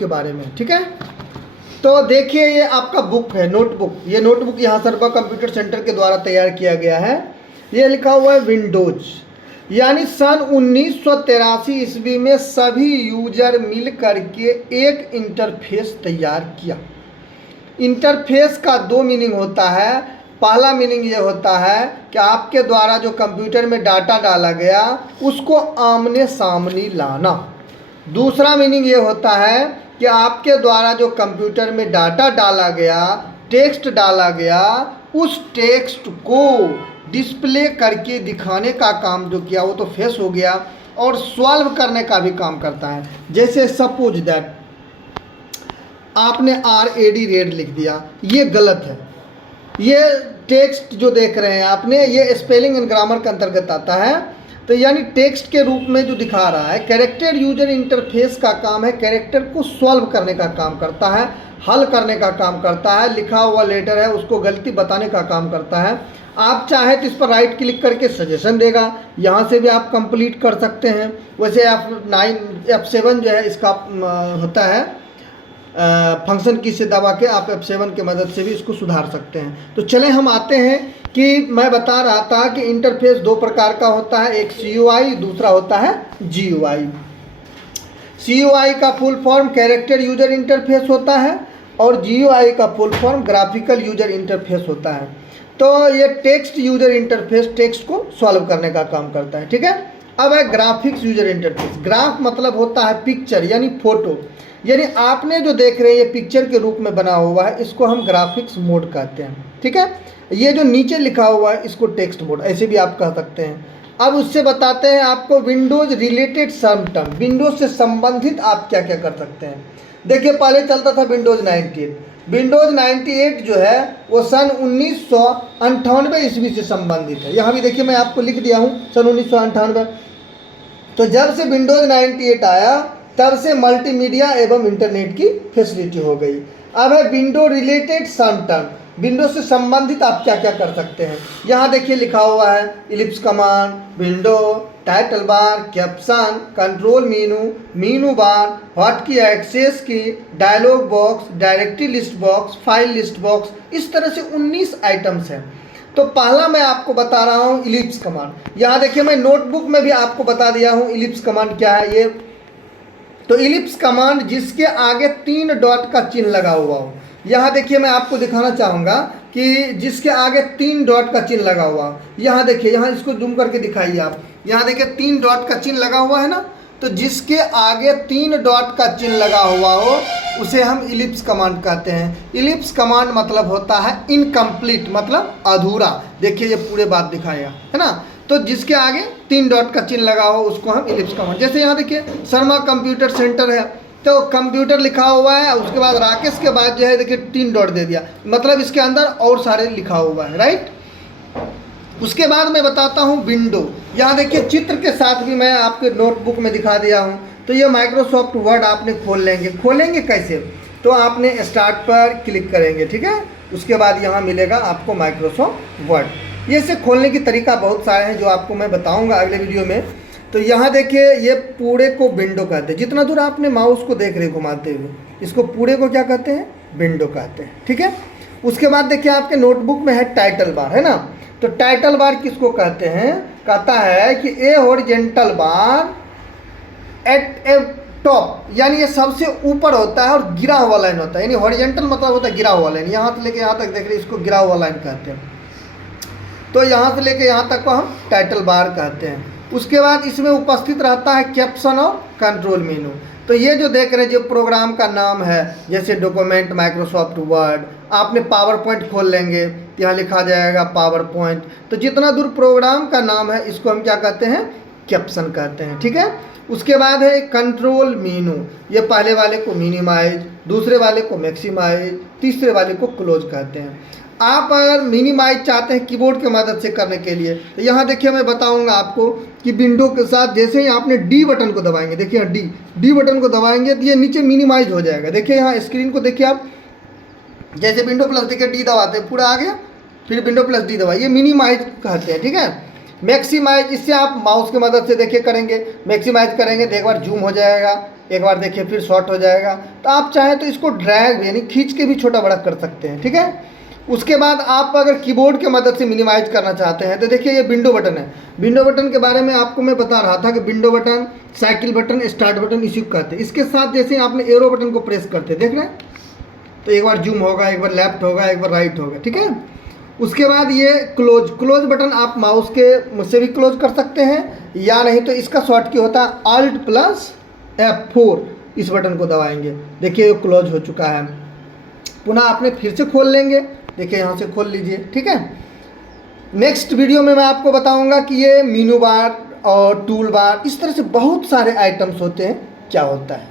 के बारे में, ठीक है। तो देखिए ये आपका बुक है, नोटबुक। ये नोटबुक यहाँ सर्वा कंप्यूटर सेंटर के द्वारा तैयार किया गया है। ये लिखा हुआ है विंडोज, यानी सन 1983 ईस्वी में सभी यूजर मिल करके एक इंटरफेस तैयार किया। इंटरफेस का दो मीनिंग होता है। पहला मीनिंग ये होता है कि आपके द्वारा जो कंप्यूटर में डाटा डाला गया उसको आमने सामने लाना। दूसरा मीनिंग ये होता है कि आपके द्वारा जो कंप्यूटर में डाटा डाला गया, टेक्स्ट डाला गया, उस टेक्स्ट को डिस्प्ले करके दिखाने का काम जो किया वो तो फेस हो गया, और सॉल्व करने का भी काम करता है। जैसे सपोज दैट आपने RAD रेड लिख दिया, ये गलत है। ये टेक्स्ट जो देख रहे हैं आपने, ये स्पेलिंग एंड ग्रामर के अंतर्गत आता है। तो यानी टेक्स्ट के रूप में जो दिखा रहा है, कैरेक्टर यूजर इंटरफेस का काम है कैरेक्टर को सॉल्व करने का काम करता है, हल करने का काम करता है। लिखा हुआ लेटर है उसको गलती बताने का काम करता है। आप चाहे तो इस पर राइट क्लिक करके सजेशन देगा, यहाँ से भी आप कंप्लीट कर सकते हैं। वैसे F7 जो है इसका होता है फंक्शन की से दबा के आप F7 के मदद से भी इसको सुधार सकते हैं। तो चले हम आते हैं कि मैं बता रहा था कि इंटरफेस दो प्रकार का होता है, एक CUI, दूसरा होता है GUI। CUI का full form character user interface होता है और GUI का full form graphical user interface होता है। तो ये टेक्स्ट यूजर इंटरफेस टेक्स्ट को सॉल्व करने का काम करता है, ठीक है। अब है ग्राफिक्स यूजर इंटरफेस। ग्राफ मतलब होता है पिक्चर यानी फोटो, यानी आपने जो देख रहे हैं ये पिक्चर के रूप में बना हुआ है, इसको हम ग्राफिक्स मोड कहते हैं, ठीक है। ये जो नीचे लिखा हुआ है इसको टेक्स्ट मोड ऐसे भी आप कह सकते हैं। अब उससे बताते हैं आपको विंडोज रिलेटेड सम टर्म, विंडोज से संबंधित आप क्या क्या कर सकते हैं। देखिए पहले चलता था विंडोज 98। विंडोज 98 जो है वो सन 1998 ईस्वी से संबंधित है। यहाँ भी देखिए मैं आपको लिख दिया हूँ सन 1998। तो जब से विंडोज 98 आया तब से मल्टीमीडिया एवं इंटरनेट की फैसिलिटी हो गई। अब है विंडो रिलेटेड सम टर्म, विंडो से संबंधित आप क्या क्या कर सकते हैं। यहाँ देखिए लिखा हुआ है ellipse command, window, title bar, caption, control menu, menu bar, hot key, access key, dialog box, directory list box, file list box, इस तरह से 19 आइटम्स हैं। तो पहला मैं आपको बता रहा हूँ इलिप्स कमांड। यहाँ देखिए मैं नोटबुक में भी आपको बता दिया हूँ इलिप्स कमांड क्या है ये। तो इलिप्स कमांड जिसके आगे 3 डॉट का चिन्ह लगा हुआ हो। यहाँ देखिए मैं आपको दिखाना चाहूँगा कि जिसके आगे 3 डॉट का चिन्ह लगा हुआ, यहाँ देखिए, यहाँ इसको जूम करके दिखाइए आप। यहाँ देखिए 3 डॉट का चिन्ह लगा हुआ है ना, तो जिसके आगे 3 डॉट का चिन्ह लगा हुआ हो उसे हम इलिप्स कमांड कहते हैं। इलिप्स कमांड मतलब होता है इनकम्प्लीट, मतलब अधूरा। देखिए ये पूरे बात दिखाया है ना। तो जिसके आगे 3 डॉट का चिन्ह लगा हो उसको हम इलिप्स कमांड। जैसे यहाँ देखिए शर्मा कंप्यूटर सेंटर है, तो कंप्यूटर लिखा हुआ है, उसके बाद राकेश के बाद जो है देखिए 3 डॉट दे दिया, मतलब इसके अंदर और सारे लिखा हुआ है, राइट। उसके बाद मैं बताता हूँ विंडो। यहाँ देखिए चित्र के साथ भी मैं आपके नोटबुक में दिखा दिया हूँ। तो ये माइक्रोसॉफ्ट वर्ड आपने खोलेंगे कैसे, तो आपने स्टार्ट पर क्लिक करेंगे, ठीक है। उसके बाद यहाँ मिलेगा आपको माइक्रोसॉफ्ट वर्ड। ये से खोलने की तरीका बहुत सारे हैं जो आपको मैं बताऊँगा अगले वीडियो में। तो यहाँ देखिए ये पूरे को विंडो कहते हैं। जितना दूर आपने माउस को देख रहे घुमाते हुए, इसको पूरे को क्या कहते हैं, विंडो कहते हैं, ठीक है। उसके बाद देखिए आपके नोटबुक में है टाइटल बार, है ना। तो टाइटल बार किसको कहते हैं, कहता है कि a horizontal bar at a top, यानी ये सबसे ऊपर होता है और गिरा हुआ लाइन होता है। यानी हॉरिजॉन्टल मतलब होता है गिरा हुआ लाइन, यहाँ से लेके यहाँ तक देख रहे इसको गिरा हुआ लाइन कहते हैं। तो यहाँ से लेके यहाँ तक को हम टाइटल बार कहते हैं। उसके बाद इसमें उपस्थित रहता है कैप्शन और कंट्रोल मेनू। तो ये जो देख रहे हैं जो प्रोग्राम का नाम है, जैसे डॉक्यूमेंट, माइक्रोसॉफ्ट वर्ड, आपने पावर पॉइंट खोल लेंगे तो यहाँ लिखा जाएगा पावर पॉइंट। तो जितना दूर प्रोग्राम का नाम है इसको हम क्या कहते हैं, कैप्शन कहते हैं, ठीक है। उसके बाद है कंट्रोल मेनू। ये पहले वाले को मिनिमाइज, दूसरे वाले को मैक्सिमाइज, तीसरे वाले को क्लोज कहते हैं। आप अगर मिनिमाइज चाहते हैं कीबोर्ड की मदद से करने के लिए, तो यहाँ देखिए मैं बताऊंगा आपको कि विंडो के साथ जैसे ही आपने डी बटन को दबाएंगे, देखिए डी बटन को दबाएंगे तो ये नीचे मिनिमाइज हो जाएगा। देखिए यहाँ स्क्रीन को देखिए आप, जैसे विंडो प्लस देखिए डी दबाते हैं पूरा आ गया, फिर विंडो प्लस डी दबाइए, मिनिमाइज कहते हैं, ठीक है। मैक्सिमाइज, इससे आप माउस की मदद से देखिए करेंगे, मैक्सिमाइज करेंगे तो एक बार जूम हो जाएगा, एक बार देखिए फिर शॉर्ट हो जाएगा। तो आप चाहें तो इसको ड्रैग यानी खींच के भी छोटा बड़ा कर सकते हैं, ठीक है। उसके बाद आप अगर कीबोर्ड की मदद से मिनिमाइज करना चाहते हैं तो देखिए ये विंडो बटन है। विंडो बटन के बारे में आपको मैं बता रहा था कि window button, cycle button, start button इसी को कहते हैं। इसके साथ जैसे आपने एरो बटन को प्रेस करते देख रहे हैं, तो एक बार जूम होगा, एक बार लेफ्ट होगा, एक बार राइट होगा, ठीक है। उसके बाद ये क्लोज बटन आप माउस के से भी क्लोज कर सकते हैं, या नहीं तो इसका शॉर्ट की होता है Alt+F4, इस बटन को दबाएंगे, देखिए ये क्लोज हो चुका है। पुनः आपने फिर से खोल लेंगे, देखिए यहाँ से खोल लीजिए, ठीक है। नेक्स्ट वीडियो में मैं आपको बताऊंगा कि ये मीनू बार और टूल बार, इस तरह से बहुत सारे आइटम्स होते हैं, क्या होता है।